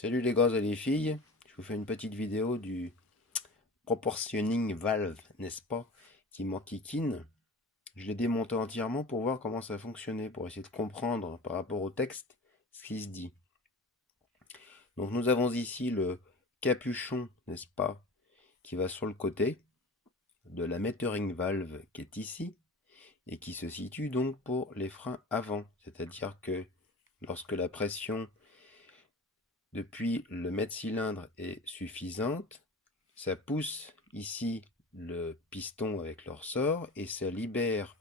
Salut les gars et les filles, je vous fais une petite vidéo du proportioning valve, n'est-ce pas, qui m'enquiquine. Je l'ai démonté entièrement pour voir comment ça fonctionnait, pour essayer de comprendre par rapport au texte ce qui se dit. Donc nous avons ici le capuchon, n'est-ce pas, qui va sur le côté de la metering valve qui est ici et qui se situe donc pour les freins avant. C'est-à-dire que lorsque la pression depuis le mètre-cylindre est suffisante, ça pousse ici le piston avec le ressort et ça libère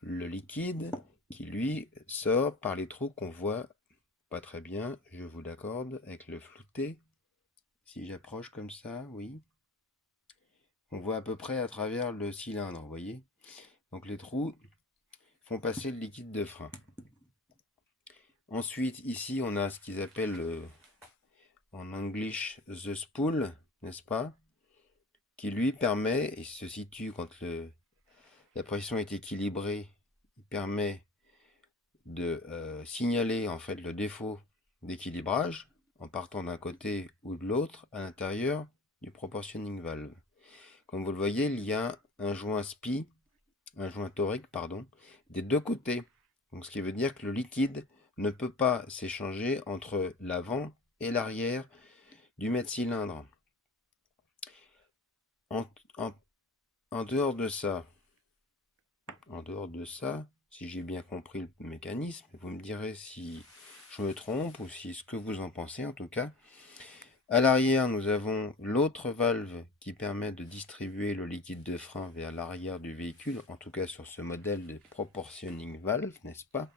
le liquide qui lui sort par les trous qu'on voit pas très bien, je vous l'accorde, avec le flouté. Si j'approche comme ça, oui. On voit à peu près à travers le cylindre, vous voyez. Donc les trous font passer le liquide de frein. Ensuite, ici, on a ce qu'ils appellent en English the spool, n'est-ce pas? Qui lui permet, et se situe quand la pression est équilibrée, il permet de signaler en fait le défaut d'équilibrage en partant d'un côté ou de l'autre à l'intérieur du proportioning valve. Comme vous le voyez, il y a un joint SPI, un joint torique, pardon, des deux côtés. Donc, ce qui veut dire que le liquide ne peut pas s'échanger entre l'avant et l'arrière du mètre-cylindre. En, en, en dehors de ça, si j'ai bien compris le mécanisme, vous me direz si je me trompe ou si ce que vous en pensez en tout cas. À l'arrière, nous avons l'autre valve qui permet de distribuer le liquide de frein vers l'arrière du véhicule, en tout cas sur ce modèle de proportioning valve, n'est-ce pas,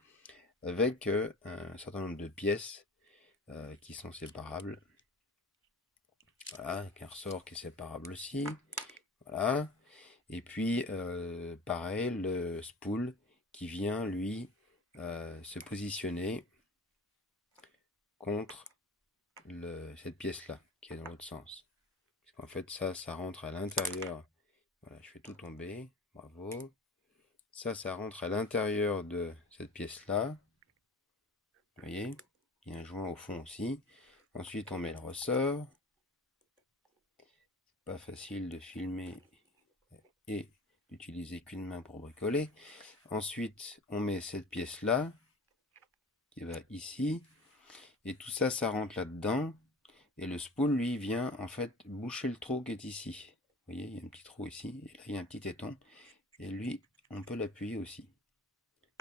avec un certain nombre de pièces qui sont séparables. Voilà, avec un ressort qui est séparable aussi. Voilà. Et puis, pareil, le spool qui vient, lui, se positionner contre cette pièce-là, qui est dans l'autre sens. Parce qu'en fait, ça rentre à l'intérieur. Voilà, je fais tout tomber. Bravo. Ça rentre à l'intérieur de cette pièce-là. Vous voyez, il y a un joint au fond aussi. Ensuite, on met le ressort. Pas facile de filmer et d'utiliser qu'une main pour bricoler. Ensuite, on met cette pièce-là qui va ici. Et tout ça, ça rentre là-dedans. Et le spool, lui, vient en fait boucher le trou qui est ici. Vous voyez, il y a un petit trou ici. Et là, il y a un petit éton. Et lui, on peut l'appuyer aussi.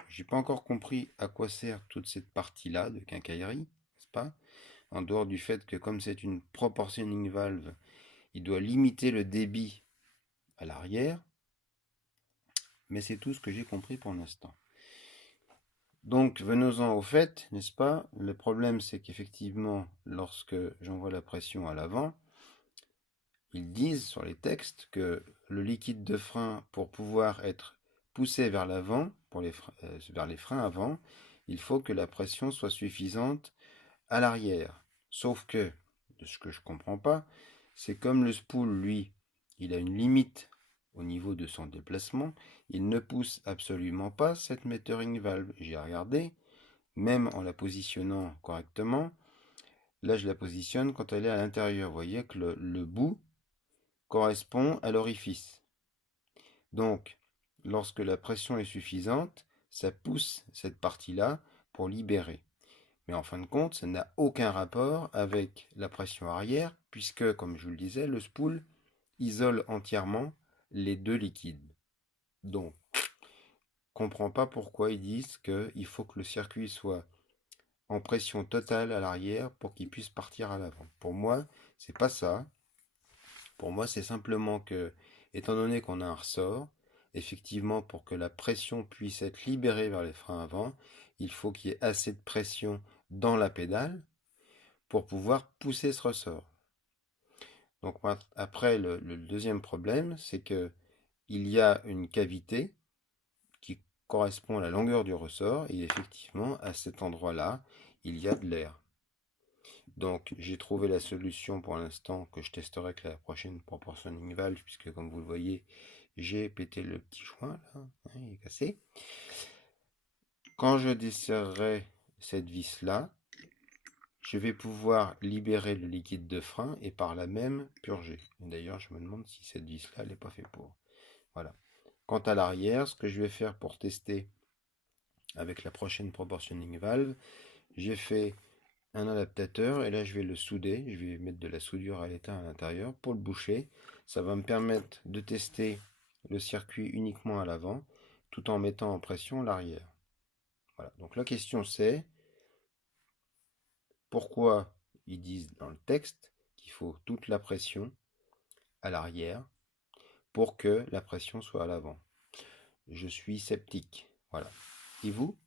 J'ai pas encore compris à quoi sert toute cette partie-là de quincaillerie, n'est-ce pas? En dehors du fait que comme c'est une proportioning valve, il doit limiter le débit à l'arrière. Mais c'est tout ce que j'ai compris pour l'instant. Donc, venons-en au fait, n'est-ce pas? Le problème, c'est qu'effectivement, lorsque j'envoie la pression à l'avant, ils disent sur les textes que le liquide de frein, pour pouvoir être poussé vers l'avant, vers les freins avant, il faut que la pression soit suffisante à l'arrière. Sauf que, de ce que je ne comprends pas, c'est comme le spool, lui, il a une limite au niveau de son déplacement, il ne pousse absolument pas cette metering valve. J'ai regardé, même en la positionnant correctement, là je la positionne quand elle est à l'intérieur. Vous voyez que le bout correspond à l'orifice. Donc, lorsque la pression est suffisante, ça pousse cette partie-là pour libérer. Mais en fin de compte, ça n'a aucun rapport avec la pression arrière, puisque, comme je vous le disais, le spool isole entièrement les deux liquides. Donc, je ne comprends pas pourquoi ils disent qu'il faut que le circuit soit en pression totale à l'arrière pour qu'il puisse partir à l'avant. Pour moi, c'est pas ça. Pour moi, c'est simplement que, étant donné qu'on a un ressort, effectivement, pour que la pression puisse être libérée vers les freins avant, il faut qu'il y ait assez de pression dans la pédale pour pouvoir pousser ce ressort. Donc après, le deuxième problème, c'est que il y a une cavité qui correspond à la longueur du ressort, et effectivement, à cet endroit-là, il y a de l'air. Donc j'ai trouvé la solution pour l'instant que je testerai avec la prochaine proportioning valve, puisque comme vous le voyez, j'ai pété le petit joint là, hein, il est cassé. Quand je desserrerai cette vis là, je vais pouvoir libérer le liquide de frein et par là même purger. D'ailleurs, je me demande si cette vis-là, elle n'est pas faite pour. Voilà. Quant à l'arrière, ce que je vais faire pour tester avec la prochaine proportioning valve, j'ai fait un adaptateur et là je vais le souder, je vais mettre de la soudure à l'étain à l'intérieur pour le boucher. Ça va me permettre de tester le circuit uniquement à l'avant tout en mettant en pression l'arrière. Voilà. Donc la question c'est pourquoi ils disent dans le texte qu'il faut toute la pression à l'arrière pour que la pression soit à l'avant. Je suis sceptique. Voilà. Et vous?